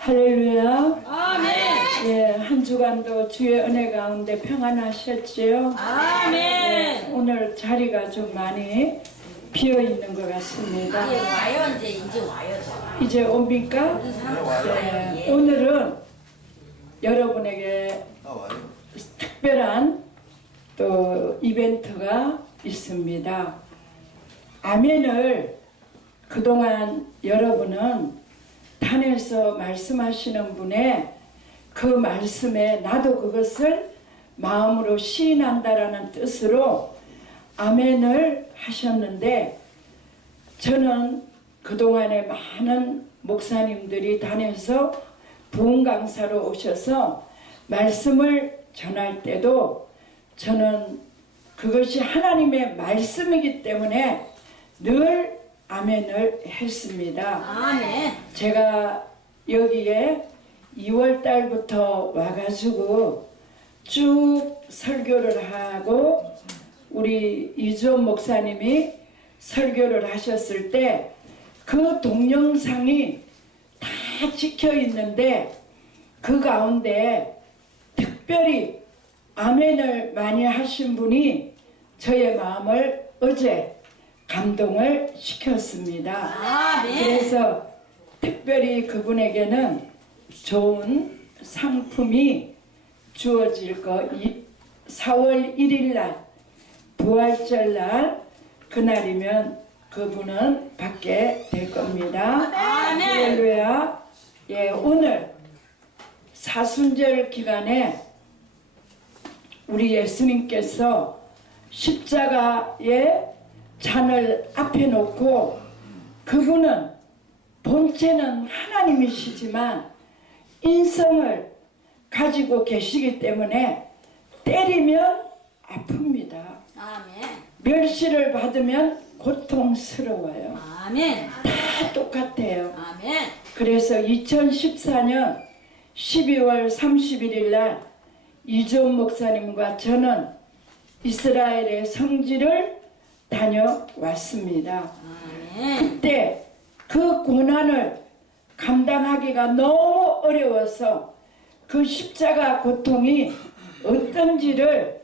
할렐루야. 아멘. 예, 한 주간도 주의 은혜 가운데 평안하셨지요? 아멘. 예, 오늘 자리가 좀 많이 비어 있는 것 같습니다. 이제 와요. 이제 와요. 이제 옵니까? 예, 오늘은 여러분에게 특별한 또 이벤트가 있습니다. 아멘을 그동안 여러분은 단에서 말씀하시는 분의 그 말씀에 나도 그것을 마음으로 시인한다라는 뜻으로 아멘을 하셨는데, 저는 그동안에 많은 목사님들이 단에서 부흥 강사로 오셔서 말씀을 전할 때도 저는 그것이 하나님의 말씀이기 때문에 늘 아멘을 했습니다. 아멘. 제가 여기에 2월 달부터 와가지고 쭉 설교를 하고 우리 이주원 목사님이 설교를 하셨을 때 그 동영상이 다 찍혀 있는데, 그 가운데 특별히 아멘을 많이 하신 분이 저의 마음을 어제 감동을 시켰습니다. 아멘. 그래서 특별히 그분에게는 좋은 상품이 주어질 거, 4월 1일 날 부활절 날 그날이면 그분은 받게 될 겁니다. 아멘. 할렐루야. 예, 오늘 사순절 기간에 우리 예수님께서 십자가에 잔을 앞에 놓고, 그분은 본체는 하나님이시지만 인성을 가지고 계시기 때문에 때리면 아픕니다. 아멘. 멸시를 받으면 고통스러워요. 아멘. 다 똑같아요. 아멘. 그래서 2014년 12월 31일 날 이주원 목사님과 저는 이스라엘의 성지를 다녀왔습니다. 아멘. 그때 그 고난을 감당하기가 너무 어려워서 그 십자가 고통이 어떤지를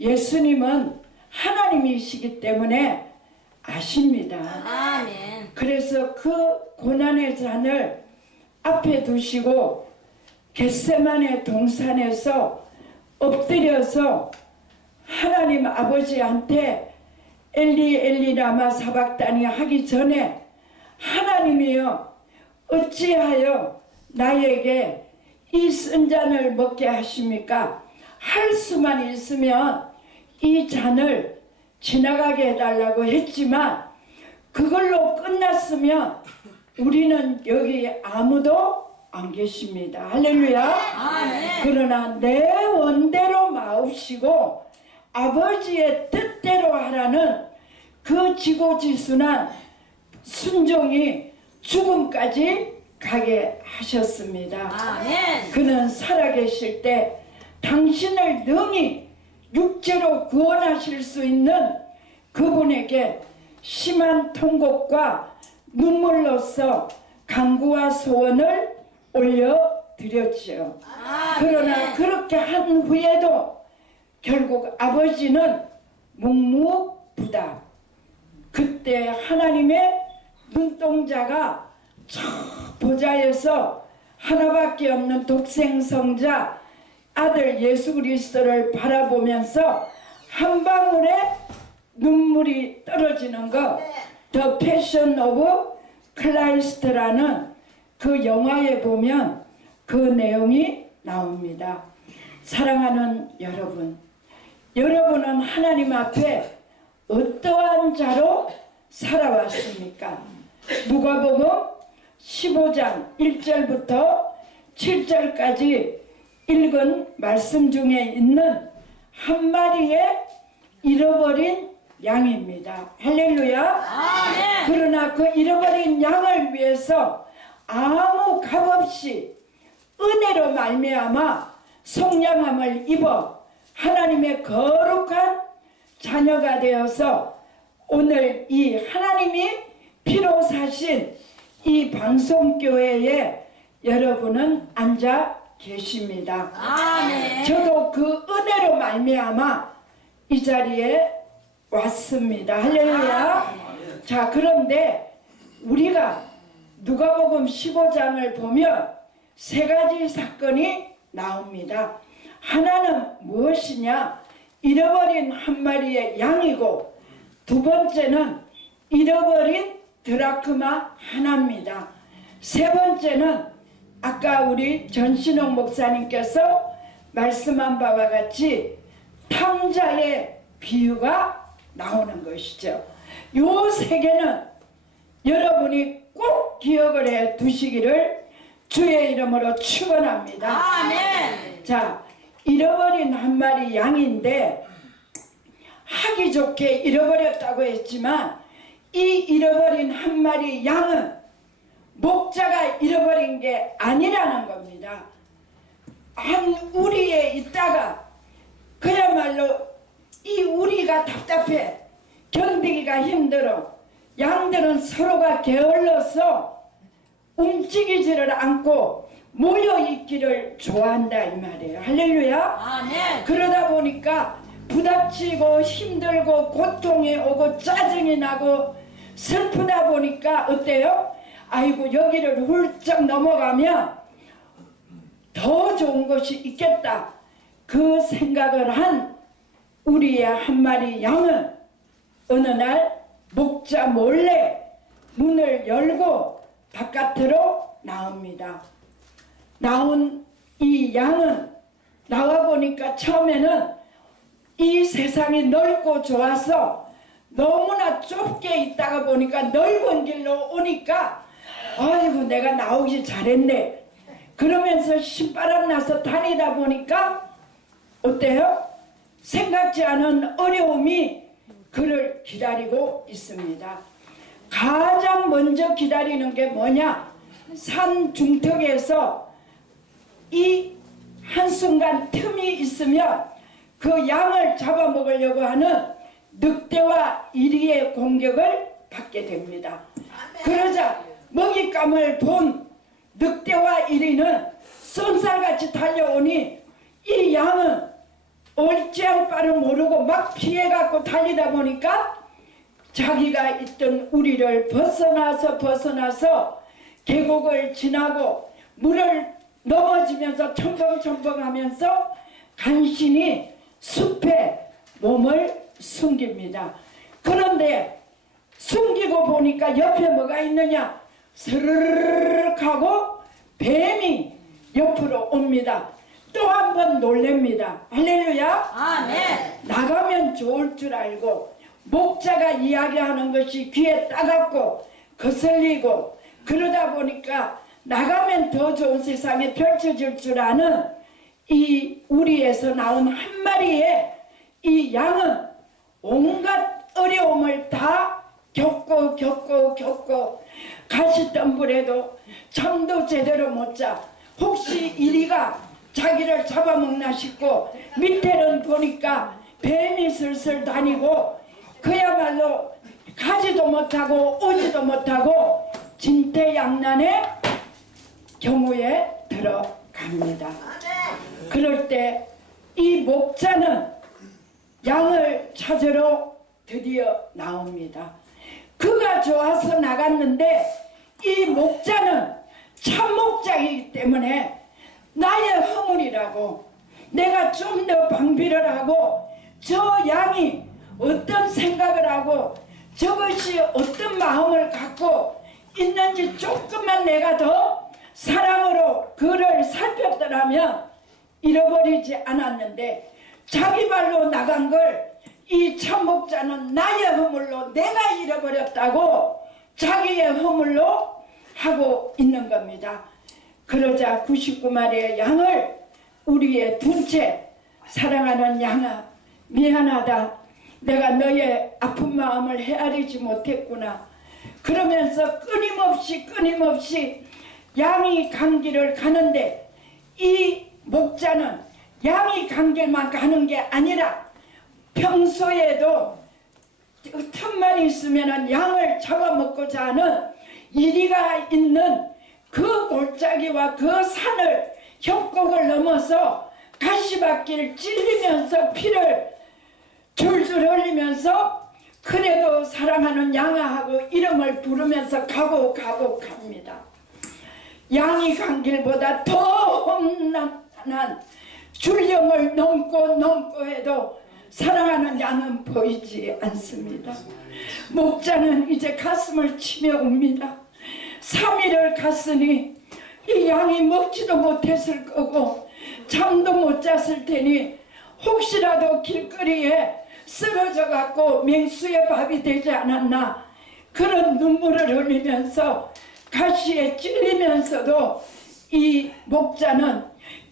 예수님은 하나님이시기 때문에 아십니다. 아멘. 그래서 그 고난의 잔을 앞에 두시고 겟세마네 동산에서 엎드려서 하나님 아버지한테 엘리 엘리 라마 사박다니 하기 전에, 하나님이여 어찌하여 나에게 이 쓴 잔을 먹게 하십니까? 할 수만 있으면 이 잔을 지나가게 해달라고 했지만 그걸로 끝났으면 우리는 여기 아무도 안 계십니다. 할렐루야. 아멘. 그러나 내 원대로 마옵시고 아버지의 뜻대로 하라는 그 지고지순한 순종이 죽음까지 가게 하셨습니다. 아멘. 그는 살아계실 때 당신을 능히 육체로 구원하실 수 있는 그분에게 심한 통곡과 눈물로써 간구와 소원을 올려드렸지요. 그러나 그렇게 한 후에도 결국 아버지는 묵묵부답. 그때 하나님의 눈동자가 저 보좌에서 하나밖에 없는 독생성자 아들 예수 그리스도를 바라보면서 한 방울의 눈물이 떨어지는 것, The Passion of Christ라는 그 영화에 보면 그 내용이 나옵니다. 사랑하는 여러분, 여러분은 하나님 앞에 어떠한 자로 살아왔습니까? 누가복음 15장 1절부터 7절까지 읽은 말씀 중에 있는 한 마리의 잃어버린 양입니다. 할렐루야. 아멘. 그러나 그 잃어버린 양을 위해서 아무 값없이 은혜로 말미암아 속량함을 입어 하나님의 거룩한 자녀가 되어서 오늘 이 하나님이 피로 사신 이 방송교회에 여러분은 앉아 계십니다. 아멘. 저도 그 은혜로 말미암아 이 자리에 왔습니다. 할렐루야. 자, 그런데 우리가 누가복음 15장을 보면 세 가지 사건이 나옵니다. 하나는 무엇이냐? 잃어버린 한 마리의 양이고, 두 번째는 잃어버린 드라크마 하나입니다. 세 번째는 아까 우리 전신홍 목사님께서 말씀한 바와 같이 탕자의 비유가 나오는 것이죠. 요 세 개는 여러분이 꼭 기억을 해 두시기를 주의 이름으로 축원합니다. 아멘. 자, 잃어버린 한 마리 양인데 하기 좋게 잃어버렸다고 했지만 이 잃어버린 한 마리 양은 목자가 잃어버린 게 아니라는 겁니다. 한 우리에 있다가 그야말로 이 우리가 답답해 견디기가 힘들어 양들은 서로가 게을러서 움직이지를 않고 모여있기를 좋아한다 이 말이에요. 할렐루야. 아멘. 그러다 보니까 부닥치고 힘들고 고통이 오고 짜증이 나고 슬프다 보니까 어때요? 아이고 여기를 훌쩍 넘어가면 더 좋은 것이 있겠다. 그 생각을 한 우리의 한 마리 양은 어느 날 목자 몰래 문을 열고 바깥으로 나옵니다. 나온 이 양은 나와 보니까 처음에는 이 세상이 넓고 좋아서 너무나 좁게 있다가 보니까 넓은 길로 오니까 아이고 내가 나오기 잘했네 그러면서 신바람 나서 다니다 보니까 어때요? 생각지 않은 어려움이 그를 기다리고 있습니다. 가장 먼저 기다리는 게 뭐냐? 산 중턱에서 이 한순간 틈이 있으면 그 양을 잡아먹으려고 하는 늑대와 이리의 공격을 받게 됩니다. 그러자 먹잇감을 본 늑대와 이리는 쏜살같이 달려오니 이 양은 어찌할 바를 모르고 막 피해갖고 달리다 보니까 자기가 있던 우리를 벗어나서 계곡을 지나고 물을 넘어지면서 첨벙첨벙하면서 간신히 숲에 몸을 숨깁니다. 그런데 숨기고 보니까 옆에 뭐가 있느냐? 스르륵 하고 뱀이 옆으로 옵니다. 또 한 번 놀랍니다. 할렐루야. 아멘. 나가면 좋을 줄 알고 목자가 이야기하는 것이 귀에 따갑고 거슬리고 그러다 보니까 나가면 더 좋은 세상이 펼쳐질 줄 아는 이 우리에서 나온 한 마리의 이 양은 온갖 어려움을 다 겪고 가시덤불에도 잠도 제대로 못 자. 혹시 이리가 자기를 잡아먹나 싶고 밑에는 보니까 뱀이 슬슬 다니고 그야말로 가지도 못하고 오지도 못하고 진퇴양난의 경우에 들어갑니다. 그럴 때 이 목자는 양을 찾으러 드디어 나옵니다. 그가 좋아서 나갔는데 이 목자는 참목자이기 때문에 나의 허물이라고 내가 좀 더 방비를 하고 저 양이 어떤 생각을 하고 저것이 어떤 마음을 갖고 있는지 조금만 내가 더 사랑으로 그를 살폈더라면 잃어버리지 않았는데 자기 발로 나간 걸 이 참목자는 나의 허물로 내가 잃어버렸다고 자기의 허물로 하고 있는 겁니다. 그러자 99마리의 양을 우리의 둔 채 사랑하는 양아 미안하다. 내가 너의 아픈 마음을 헤아리지 못했구나. 그러면서 끊임없이 양이 간 길을 가는데 이 목자는 양이 간 길만 가는 게 아니라 평소에도 틈만 있으면 양을 잡아먹고자 하는 이리가 있는 그 골짜기와 그 산을 협곡을 넘어서 가시밭길 찔리면서 피를 줄줄 흘리면서 그래도 사랑하는 양아하고 이름을 부르면서 가고 갑니다. 양이 간 길보다 더 험난한 줄령을 넘고 해도 사랑하는 양은 보이지 않습니다. 목자는 이제 가슴을 치며 웁니다. 3일을 갔으니 이 양이 먹지도 못했을 거고 잠도 못 잤을 테니 혹시라도 길거리에 쓰러져 갖고 맹수의 밥이 되지 않았나 그런 눈물을 흘리면서 가시에 찔리면서도 이 목자는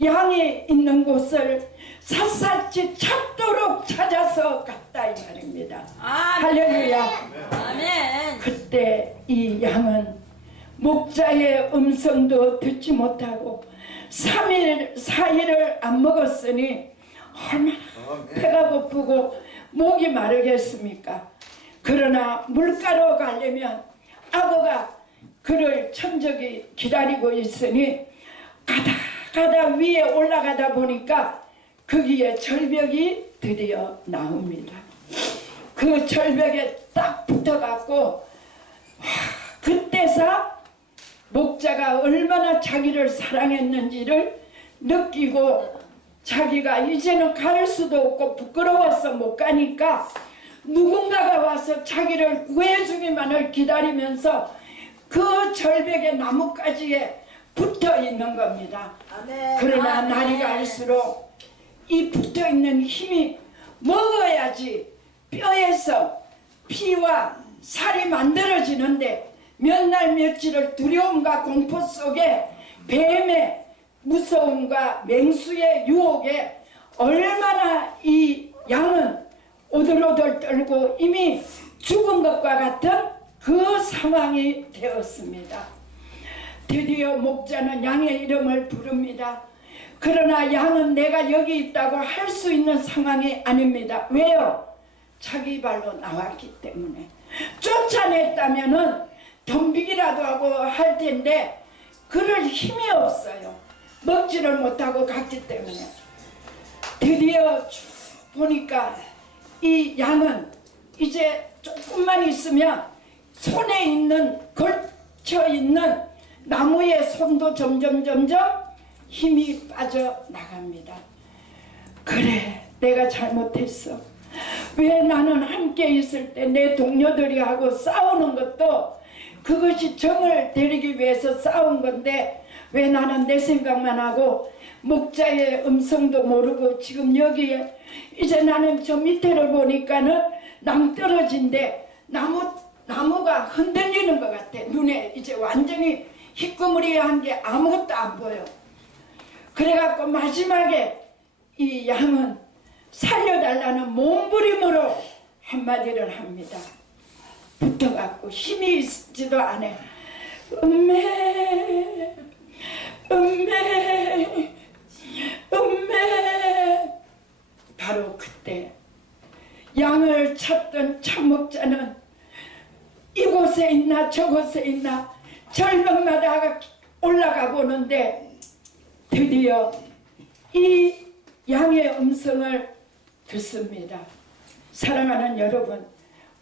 양이 있는 곳을 샅샅이 찾도록 찾아서 갔다 이 말입니다. 할렐루야. 아멘. 그때 이 양은 목자의 음성도 듣지 못하고 3일 4일을 안 먹었으니 얼마나 배가 고프고 목이 마르겠습니까? 그러나 물가로 가려면 악어가 그를 천적이 기다리고 있으니 가다 위에 올라가다 보니까 거기에 절벽이 드디어 나옵니다. 그 절벽에 딱 붙어갖고 그때서 목자가 얼마나 자기를 사랑했는지를 느끼고 자기가 이제는 갈 수도 없고 부끄러워서 못 가니까 누군가가 와서 자기를 구해주기만을 기다리면서 그 절벽의 나뭇가지에 붙어 있는 겁니다. 그러나 날이 갈수록 이 붙어 있는 힘이 먹어야지 뼈에서 피와 살이 만들어지는데 몇 날 며칠을 두려움과 공포 속에 뱀의 무서움과 맹수의 유혹에 얼마나 이 양은 오들오들 떨고 이미 죽은 것과 같은 그 상황이 되었습니다. 드디어 목자는 양의 이름을 부릅니다. 그러나 양은 내가 여기 있다고 할 수 있는 상황이 아닙니다. 왜요? 자기 발로 나왔기 때문에. 쫓아냈다면은 덤비기라도 하고 할 텐데 그럴 힘이 없어요. 먹지를 못하고 갔기 때문에. 드디어 쭉 보니까 이 양은 이제 조금만 있으면 손에 있는 걸쳐 있는 나무의 손도 점점 힘이 빠져나갑니다. 그래, 내가 잘못했어. 왜 나는 함께 있을 때 내 동료들이 하고 싸우는 것도 그것이 정을 데리기 위해서 싸운 건데 왜 나는 내 생각만 하고 목자의 음성도 모르고 지금 여기에 이제 나는 저 밑에를 보니까는 낭떠러진데 나무가 흔들리는 것 같아. 눈에 이제 완전히 희끄무리한 게 아무것도 안 보여. 그래갖고 마지막에 이 양은 살려달라는 몸부림으로 한마디를 합니다. 붙어갖고 힘이 있지도 않아. 음메 바로 그때 양을 찾던 참목자는 이곳에 있나 저곳에 있나 절벽마다 올라가 보는데 드디어 이 양의 음성을 듣습니다. 사랑하는 여러분,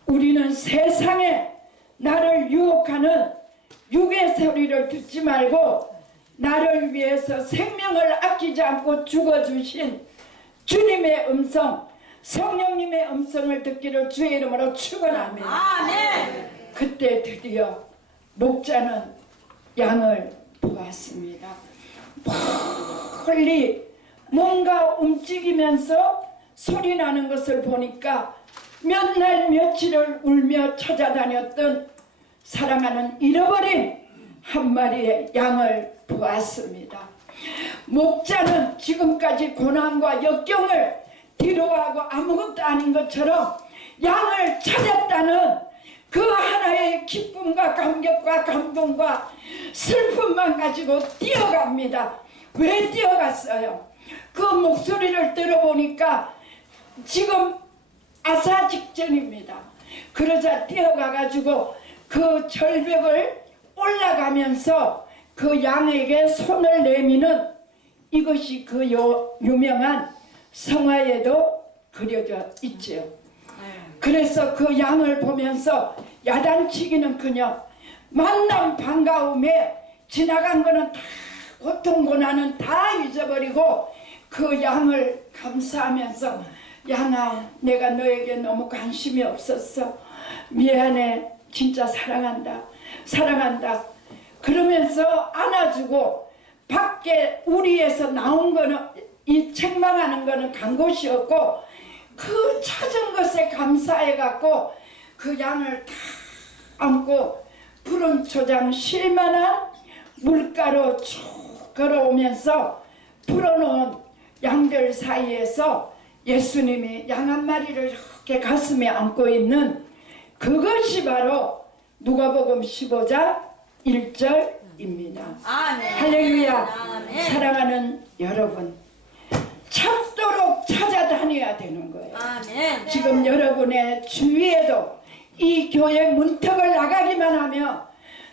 우리는 세상에 나를 유혹하는 육의 소리를 듣지 말고 나를 위해서 생명을 아끼지 않고 죽어주신 주님의 음성, 성령님의 음성을 듣기를 주의 이름으로 축원합니다. 아멘. 그때 드디어 목자는 양을 보았습니다. 멀리 뭔가 움직이면서 소리 나는 것을 보니까 몇 날 며칠을 울며 찾아다녔던 사랑하는 잃어버린 한 마리의 양을 보았습니다. 목자는 지금까지 고난과 역경을 뒤로하고 아무것도 아닌 것처럼 양을 찾았다는 그 하나의 기쁨과 감격과 감동과 슬픔만 가지고 뛰어갑니다. 왜 뛰어갔어요? 그 목소리를 들어보니까 지금 아사 직전입니다. 그러자 뛰어가가지고 그 절벽을 올라가면서 그 양에게 손을 내미는 이것이 그 유명한 성화에도 그려져 있지요. 그래서 그 양을 보면서 야단치기는커녕 만남 반가움에 지나간 거는 다 고통 고난은 다 잊어버리고 그 양을 감사하면서 양아, 내가 너에게 너무 관심이 없었어. 미안해. 진짜 사랑한다. 사랑한다. 그러면서 안아주고 밖에 우리에서 나온 거는 이 책망하는 거는 간 곳이 없고 그 찾은 것에 감사해 갖고 그 양을 다 안고 푸른 초장 쉴만한 물가로 쭉 걸어오면서 풀어놓은 양들 사이에서 예수님이 양 한 마리를 이렇게 가슴에 안고 있는 그것이 바로 누가복음 15장 1절입니다. 아멘. 할렐루야. 아멘. 사랑하는 여러분, 찾도록 찾아다녀야 되는 거예요. 아멘. 지금 여러분의 주위에도 이 교회 문턱을 나가기만 하면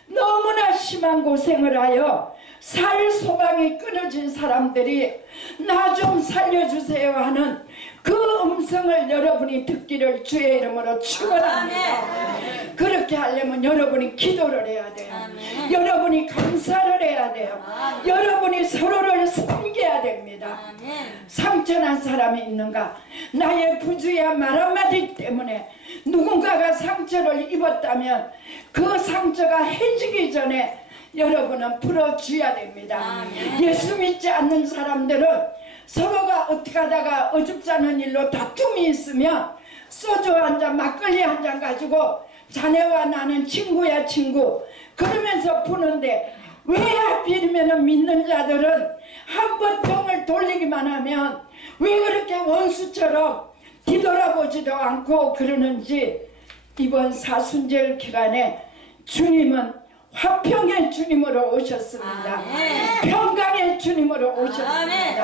너무나 심한 고생을 하여 살 소망이 끊어진 사람들이 나 좀 살려주세요 하는 그 음성을 여러분이 듣기를 주의 이름으로 축원합니다. 그렇게 하려면 여러분이 기도를 해야 돼요. 아멘. 여러분이 감사를 해야 돼요. 아멘. 여러분이 서로를 섬겨야 됩니다. 아멘. 상처난 사람이 있는가? 나의 부주의한 말 한마디 때문에 누군가가 상처를 입었다면 그 상처가 해지기 전에 여러분은 풀어줘야 됩니다. 아멘. 예수 믿지 않는 사람들은 서로가 어떻게 하다가 어줍지 않은 일로 다툼이 있으면 소주 한 잔, 막걸리 한 잔 가지고 자네와 나는 친구야 친구 그러면서 푸는데 왜 하필이면 믿는 자들은 한 번 병을 돌리기만 하면 왜 그렇게 원수처럼 뒤돌아보지도 않고 그러는지 이번 사순절 기간에 주님은 화평의 주님으로 오셨습니다. 아멘. 평강의 주님으로 오셨습니다. 아멘.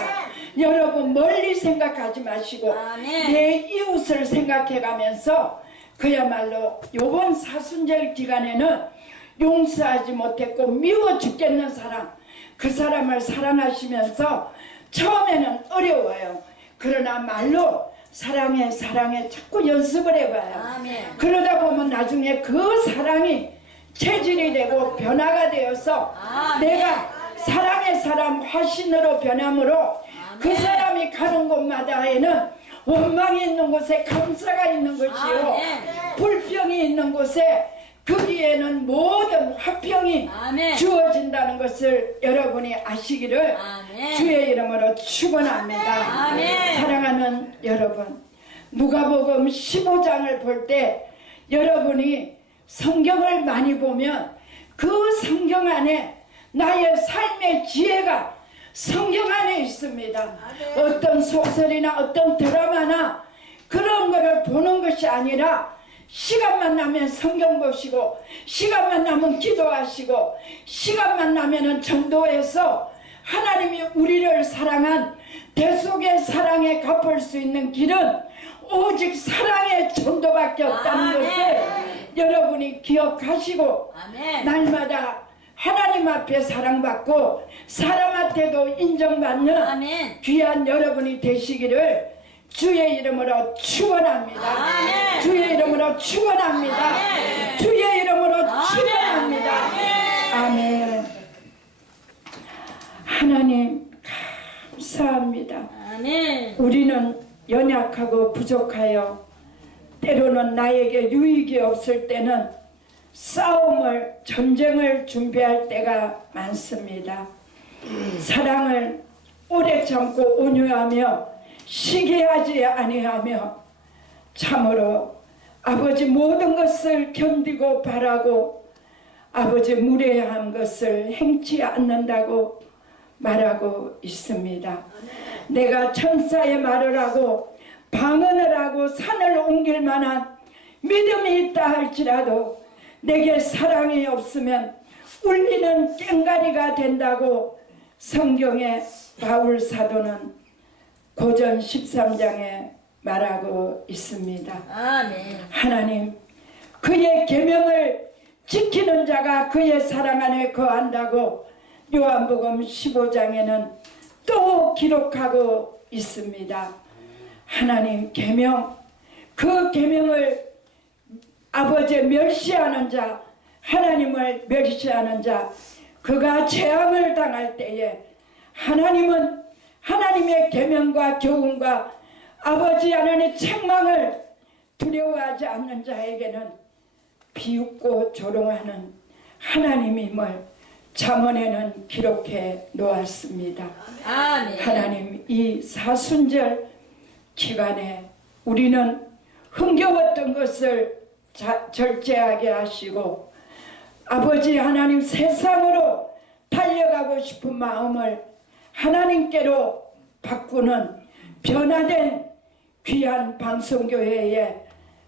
여러분 멀리 생각하지 마시고 아멘. 내 이웃을 생각해가면서 그야말로 요번 사순절 기간에는 용서하지 못했고 미워 죽겠는 사람 그 사람을 사랑하시면서 처음에는 어려워요. 그러나 말로 사랑해 사랑해 자꾸 연습을 해봐요. 아멘. 그러다 보면 나중에 그 사랑이 체질이 되고 변화가 되어서 아멘. 내가 사랑의 사람 화신으로 변함으로 그 사람이 가는 곳마다에는 원망이 있는 곳에 감사가 있는 것이요 아멘. 불평이 있는 곳에 거기에는 모든 화평이 아멘. 주어진다는 것을 여러분이 아시기를 아멘. 주의 이름으로 축원합니다. 아멘. 사랑하는 여러분, 누가복음 15장을 볼 때 여러분이 성경을 많이 보면 그 성경 안에 나의 삶의 지혜가 성경 안에 있습니다. 어떤 소설이나 어떤 드라마나 그런 거를 보는 것이 아니라 시간만 나면 성경 보시고 시간만 나면 기도하시고 시간만 나면은 전도해서 하나님이 우리를 사랑한 대속의 사랑에 갚을 수 있는 길은 오직 사랑의 전도밖에 없다는 아멘. 것을 여러분이 기억하시고 아멘. 날마다 하나님 앞에 사랑받고 사람한테도 인정받는 아멘. 귀한 여러분이 되시기를 주의 이름으로 축원합니다. 아멘. 주의 이름으로 축원합니다. 아멘. 주의 이름으로 아멘. 축원합니다. 아멘. 하나님 감사합니다. 아멘. 우리는 연약하고 부족하여 때로는 나에게 유익이 없을 때는 싸움을 전쟁을 준비할 때가 많습니다. 사랑을 오래 참고 온유하며 시기하지 아니하며 참으로 아버지 모든 것을 견디고 바라고 아버지 무례한 것을 행치 않는다고 말하고 있습니다. 내가 천사의 말을 하고 방언을 하고 산을 옮길 만한 믿음이 있다 할지라도 내게 사랑이 없으면 울리는 꽹가리가 된다고 성경의 바울 사도는 고전 13장에 말하고 있습니다. 아멘. 하나님, 그의 계명을 지키는 자가 그의 사랑 안에 거한다고 요한복음 15장에는 또 기록하고 있습니다. 하나님 계명, 그 계명을 아버지 멸시하는 자, 하나님을 멸시하는 자, 그가 재앙을 당할 때에 하나님은 하나님의 계명과 교훈과 아버지 하나님의 책망을 두려워하지 않는 자에게는 비웃고 조롱하는 하나님임을 잠언에는 기록해 놓았습니다. 아멘. 하나님, 이 사순절 기간에 우리는 흥겨웠던 것을 절제하게 하시고 아버지 하나님 세상으로 달려가고 싶은 마음을 하나님께로 바꾸는 변화된 귀한 방송교회의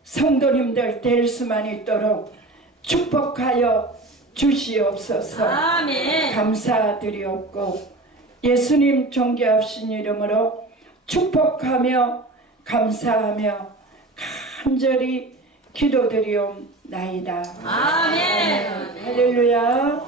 성도님들 될 수만 있도록 축복하여 주시옵소서. 아멘. 감사드리옵고 예수님 존귀하신 이름으로 축복하며 감사하며 간절히 기도드리옵나이다. 아멘. 할렐루야.